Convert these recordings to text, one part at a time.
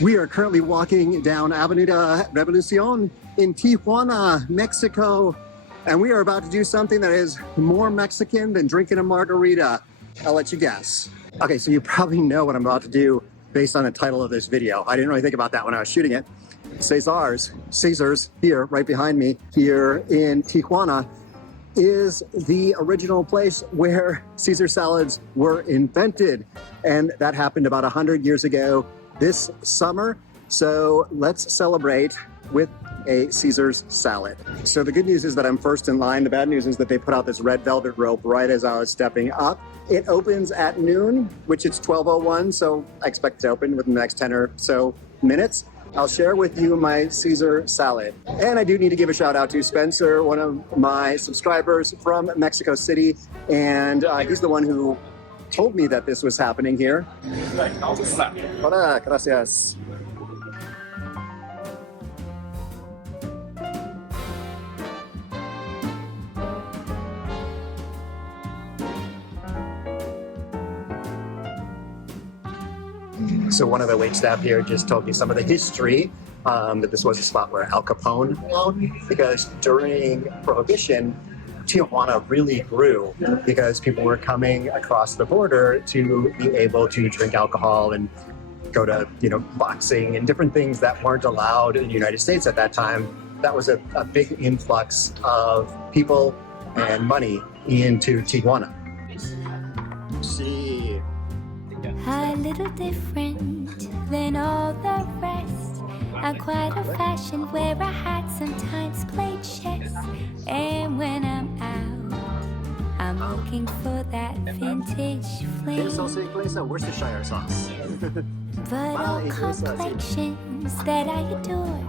We are currently walking down Avenida de Revolucion in Tijuana, Mexico, and we are about to do something that is more Mexican than drinking a margarita. I'll let you guess. Okay, so you probably know what I'm about to do based on the title of this video. I didn't really think about that when I was shooting it. Caesar's here, right behind me, here in Tijuana, is the original place where Caesar salads were invented. And that happened about 100 years ago this summer. So let's celebrate with a Caesar's salad. So the good news is that I'm first in line. The bad news is that they put out this red velvet rope right as I was stepping up. It opens at noon, which it's 12:01, so I expect to open within the next 10 or so minutes. I'll share with you my Caesar salad. And I do need to give a shout out to Spencer, one of my subscribers from Mexico City. And he's the one who told me that this was happening here. Hola, gracias. So one of the waitstaff here just told me some of the history, that this was a spot where Al Capone owned, because during Prohibition, Tijuana really grew because people were coming across the border to be able to drink alcohol and go to, boxing and different things that weren't allowed in the United States at that time. That was a big influx of people and money into Tijuana. See. A little different than all the rest. I'm quite old-fashioned where I had sometimes played chess. And when I'm out, I'm looking for that vintage fling. Worcestershire sauce. But all complexions that I adore,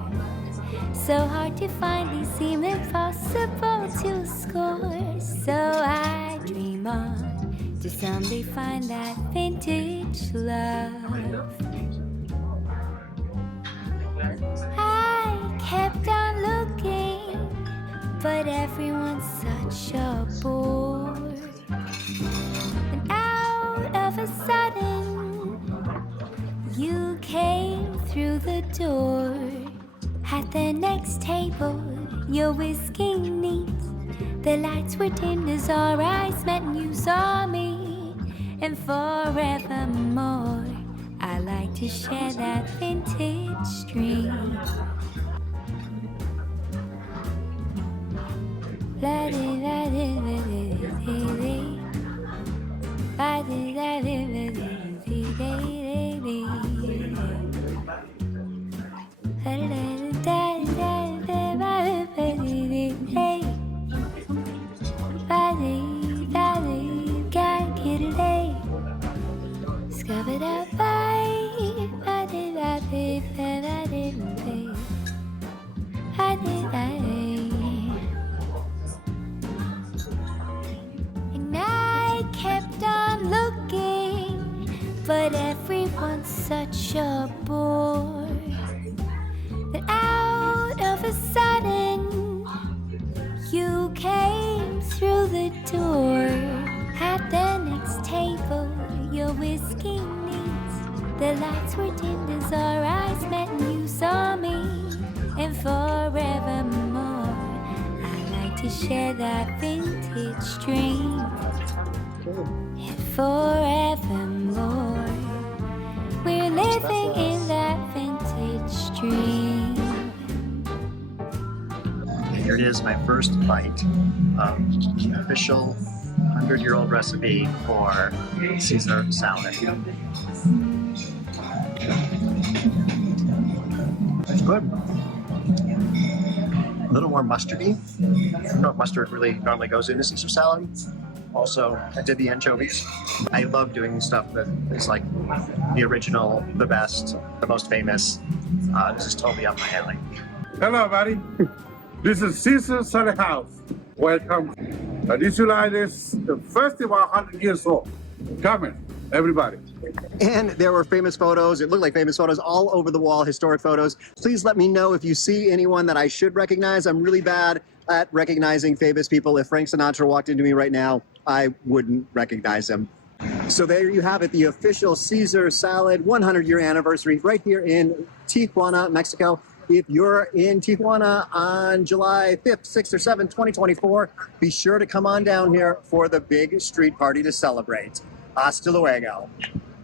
so hard to find, they seem impossible to score. So I dream on to someday find that vintage love. I kept on looking, but everyone's such a bore. And out of a sudden, you came through the door. At the next table, your whiskey neat. The lights were dim as our eyes met and you saw me. And forevermore, I like to share that vintage dream. La di la di la di di la di la di la di di di. La di da di da di ba ba di di hey. La di da di gotta get it hey. Scrub it up bye ba di da di ba ba di di ba di da di. Kept on looking, but everyone's such a bore. That out of a sudden, you came through the door. At the next table, your whiskey neat. The lights were dimmed as our eyes met and you saw me. And forevermore, I like to share that vintage dream. And forevermore, we're living in that vintage dream. Here it is, my first bite of the official 100-year-old recipe for Caesar salad. It's good. A little more mustardy. I don't know if mustard really normally goes into Caesar salad. Also, I did the anchovies. I love doing stuff that is like the original, the best, the most famous. This is totally up my alley. Hello, buddy. This is Caesar Salad House. Welcome. This July is the festival 100 years old. Come in, everybody. And there were famous photos. It looked like famous photos all over the wall, historic photos. Please let me know if you see anyone that I should recognize. I'm really bad at recognizing famous people. If Frank Sinatra walked into me right now, I wouldn't recognize him. So there you have it, the official Caesar salad 100-year anniversary right here in Tijuana, Mexico. If you're in Tijuana on July 5th, 6th, or 7th, 2024, be sure to come on down here for the big street party to celebrate. Hasta luego.